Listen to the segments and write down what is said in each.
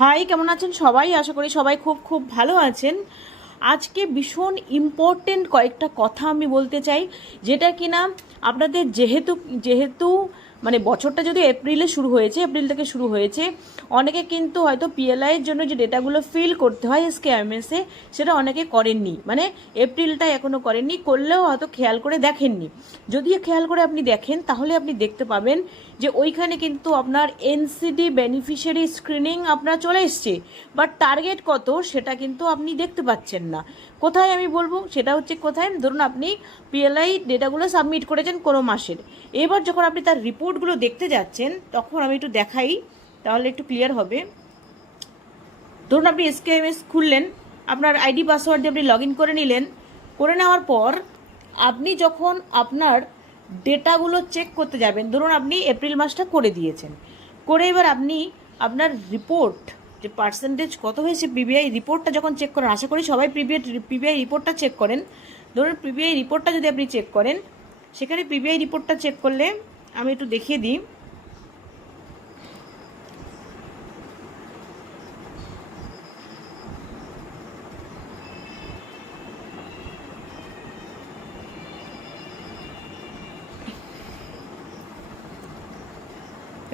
High, কেমন আছেন সবাই? আশা করি সবাই খুব খুব ভালো আছেন। আজকে ভীষণ ইম্পর্টেন্ট কয়েকটা কথা আমি বলতে চাই, যেটা কিনা আপনাদের যেহেতু যেহেতু মানে বছরটা যদি এপ্রিলে শুরু হয়েছে, এপ্রিল থেকে শুরু হয়েছে, অনেকে কিন্তু হয়তো পিএলআইয়ের জন্য যে ডেটাগুলো ফিল করতে হয় এসকেএমএসে, সেটা অনেকে করেননি, মানে এপ্রিলটা এখনও করেননি, করলেও হয়তো খেয়াল করে দেখেননি। যদি খেয়াল করে আপনি দেখেন তাহলে আপনি দেখতে পাবেন যে ওইখানে কিন্তু আপনার এনসিডি বেনিফিশিয়ারি স্ক্রিনিং আপনার চলে এসছে, বাট টার্গেট কত সেটা কিন্তু আপনি দেখতে পাচ্ছেন না। কোথায় আমি বলবো সেটা হচ্ছে, কোথায় ধরুন আপনি পিএলআই ডেটাগুলো সাবমিট করেছেন কোনো মাসের, এবার যখন আপনি তার রিপোর্টগুলো দেখতে যাচ্ছেন তখন আমি একটু দেখাই, তাহলে একটু ক্লিয়ার হবে। ধরুন আপনি এসকেএমএস খুললেন, আপনার আইডি পাসওয়ার্ড দিয়ে আপনি লগ ইন করে নিলেন, করে নেওয়ার পর আপনি যখন আপনার ডেটাগুলো চেক করতে যাবেন, ধরুন আপনি এপ্রিল মাসটা করে দিয়েছেন, করে এবার আপনি আপনার রিপোর্ট যে পার্সেন্টেজ কত হয়েছে পিবিআই রিপোর্টটা যখন চেক করেন, আশা করি সবাই পিবিআই রিপোর্টটা চেক করেন। ধরুন পিবিআই রিপোর্টটা যদি আপনি চেক করেন, সেখানে পিবিআই রিপোর্টটা চেক করলে আমি একটু দেখিয়ে দিই।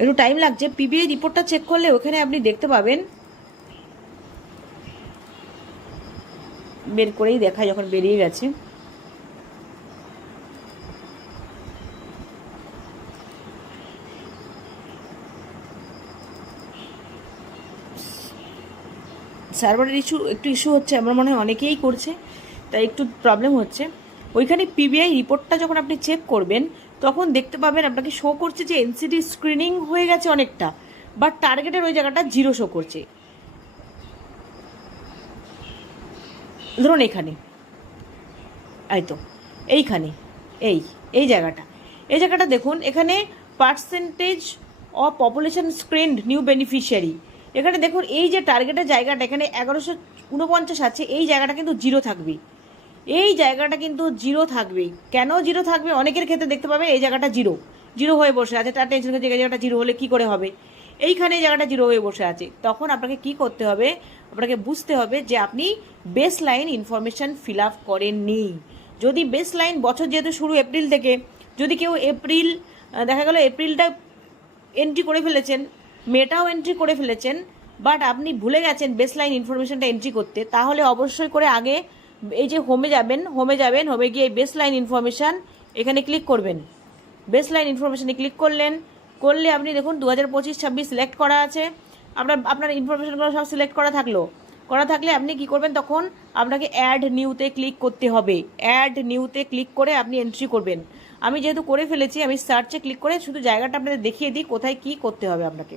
একটু টাইম লাগছে, পিবিআই রিপোর্টটা চেক করলে ওখানে আপনি দেখতে পাবেন, বের করেই দেখায় যখন বেরিয়ে গেছে। সার্ভারের একটু ইস্যু হচ্ছে, আমার মনে হয় অনেকেই করছে, তাই একটু প্রবলেম হচ্ছে। ওইখানে পিবিআই রিপোর্টটা যখন আপনি চেক করবেন তখন দেখতে পাবেন আপনাকে শো করছে যে এনসিডি স্ক্রিনিং হয়ে গেছে অনেকটা, বাট টার্গেটের ওই জায়গাটা 0 শো করছে। ধরুন এখানে, এই তো এইখানে, এই এই জায়গাটা দেখুন, এখানে percentage of population screened new beneficiary, এখানে দেখুন এই যে টার্গেটের জায়গাটা, এখানে 1149 আছে, এই জায়গাটা কিন্তু 0 থাকবে, এই জায়গাটা কিন্তু 0 থাকবে। কেন 0 থাকবে? অনেকের ক্ষেত্রে দেখতে পাবেন এই জায়গাটা 0 হয়ে বসে আছে, তার টেনশন হচ্ছে এই জায়গাটা 0 হলে কী করে হবে, এইখানে এই জায়গাটা 0 হয়ে বসে আছে। তখন আপনাকে কি করতে হবে? আপনাকে বুঝতে হবে যে আপনি base line information fill up করেননি। যদি বেস লাইন বছর যেহেতু শুরু এপ্রিল থেকে, যদি কেউ এপ্রিল দেখা গেল এপ্রিলটা এন্ট্রি করে ফেলেছেন, মেটাও এন্ট্রি করে ফেলেছেন, বাট আপনি ভুলে গেছেন বেস লাইন ইনফরমেশানটা এন্ট্রি করতে, তাহলে অবশ্যই করে আগে এই যে হোমে যাবেন, হোমে গিয়ে বেস লাইন ইনফরমেশান এখানে ক্লিক করবেন। বেস লাইন ইনফরমেশানে ক্লিক করলে আপনি দেখুন 2025-26 সিলেক্ট করা আছে, আপনার ইনফরমেশানগুলো সব সিলেক্ট করা থাকলে আপনি কি করবেন, তখন আপনাকে অ্যাড নিউতে ক্লিক করতে হবে। অ্যাড নিউতে ক্লিক করে আপনি এন্ট্রি করবেন। আমি যেহেতু করে ফেলেছি, আমি সার্চে ক্লিক করে শুধু জায়গাটা আপনাদের দেখিয়ে দিই কোথায় কি করতে হবে আপনাকে।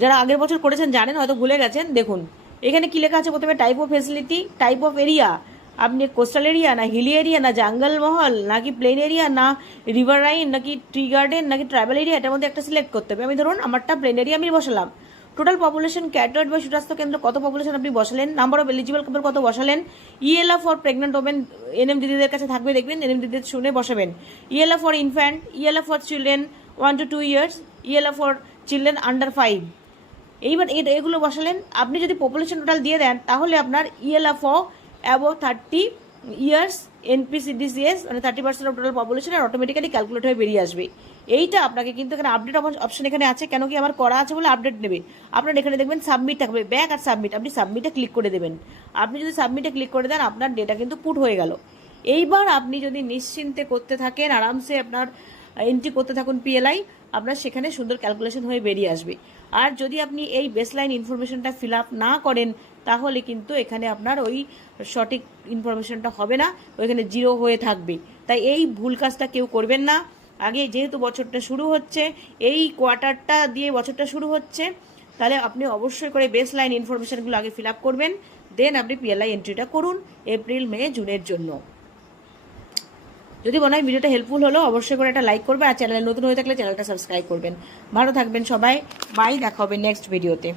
যারা আগের বছর করেছেন জানেন, হয়তো ভুলে গেছেন। দেখুন এখানে কি লেখা আছে, প্রথমে type of facility, type of area, আপনি কোস্টাল এরিয়া না হিলি এরিয়া না জঙ্গল মহল নাকি প্লেন এরিয়া না রিভার রাইন নাকি ট্রি গার্ডেন নাকি ট্রাইবাল এরিয়া, এটার মধ্যে একটা সিলেক্ট করতে হবে। আমি ধরুন আমারটা প্লেন এরিয়া আমি বসালাম। টোটাল পপুলেশন ক্যাটার্ড বা সুস্বাস্থ্য কেন্দ্র কত পপুলেশন আপনি বসালেন, নাম্বার অফ এলিজিবল কাপল কত বসালেন, ELF for pregnant women, NM দিদিদের কাছে থাকবে, দেখবেন এনএম দিদিদের শুনে বসাবেন। ELF for infant, ELF for children 1 to 2 years, ELF for children under 5। এইবার এগুলো বসালেন। আপনি যদি পপুলেশন টোটাল দিয়ে দেন তাহলে আপনার ইএলএফও অ্যাবভ 30 ইয়ার্স এনপিসিডিসিএস মানে 30% অফ টোটাল পপুলেশন আর অটোমেটিক্যালি ক্যালকুলেট হয়ে বেরিয়ে আসবে। এইটা আপনাকে কিন্তু এখানে আপডেট অপশন এখানে আছে, কেন কি আমার করা আছে বলে আপডেট নেবে। আপনার এখানে দেখবেন সাবমিট থাকবে, ব্যাক আর সাবমিট, আপনি সাবমিটে ক্লিক করে দেবেন। আপনি যদি সাবমিটে ক্লিক করে দেন আপনার ডেটা কিন্তু পুট হয়ে গেল। এইবার আপনি যদি নিশ্চিন্তে করতে থাকেন, আরামসে আপনার এন্ট্রি করতে থাকুন পিএলআই, আপনার সেখানে সুন্দর ক্যালকুলেশন হয়ে বেরিয়ে আসবে। আর যদি আপনি এই বেসলাইন ইনফরমেশনটা ফিল আপ না করেন তাহলে কিন্তু এখানে আপনার ওই সঠিক ইনফরমেশনটা হবে না, ওইখানে 0 হয়ে থাকবে। তাই এই ভুল কাজটা কেউ করবেন না। আগে যেহেতু বছরটা শুরু হচ্ছে, এই কোয়ার্টারটা দিয়ে বছরটা শুরু হচ্ছে, তাহলে আপনি অবশ্যই করে বেসলাইন ইনফরমেশনগুলো আগে ফিল আপ করবেন, দেন আপনি পিএলআই এন্ট্রিটা করুন এপ্রিল মে জুনের জন্য। যদি মনে হয় ভিডিওটা হেল্পফুল হলো, অবশ্যই করে একটা লাইক করবেন, আর চ্যানেলে নতুন হয়ে থাকলে চ্যানেলটা সাবস্ক্রাইব করবেন। ভালো থাকবেন সবাই, বাই, দেখা হবে নেক্সট ভিডিওতে।